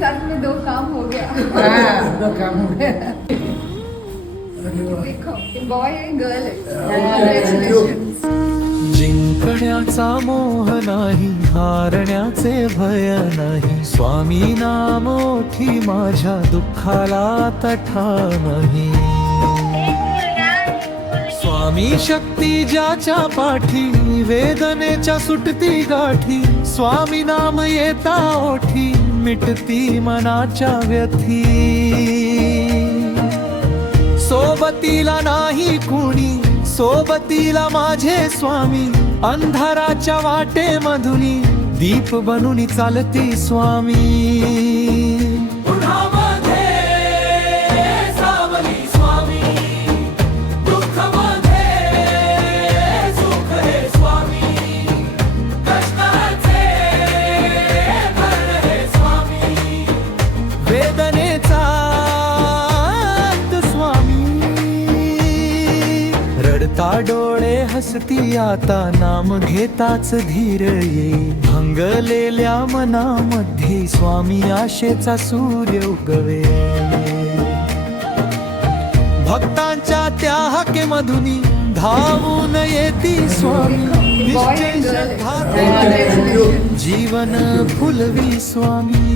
साथ में 2 काम हो गया। हाँ, 2 काम हो गया। देखो बॉय एंड गर्ल है। Thank you. जिंकण्याचा मोह नाही, हारण्याचे भय नाही, स्वामी नाम ओठी माझ्या दुःखाला तठा नाही. स्वामी शक्ती ज्याच्या पाठी, वेदनेच्या सुटती गाठी, स्वामी नाम येता ओठी, मिटती मनाच्या व्यथी. सोबतीला नाही कुणी, सोबतीला माझे स्वामी, अंधाराच्या वाटे मधुनी दीप बनून चालती स्वामी. उन्हामध्ये सावली स्वामी, दुःखामध्ये सुख रे स्वामी, कष्टाचे भरण रे स्वामी, वेदनेचा रडता डोळे हसती आता, नाम घेताच धीर येई, भंगलेल्या मनामध्ये स्वामी आशेचा सूर्य उगवे. भक्तांच्या त्या हाके मधुनी धावून येती स्वामी, निश्चय श्रद्धा जीवन फुलवी स्वामी.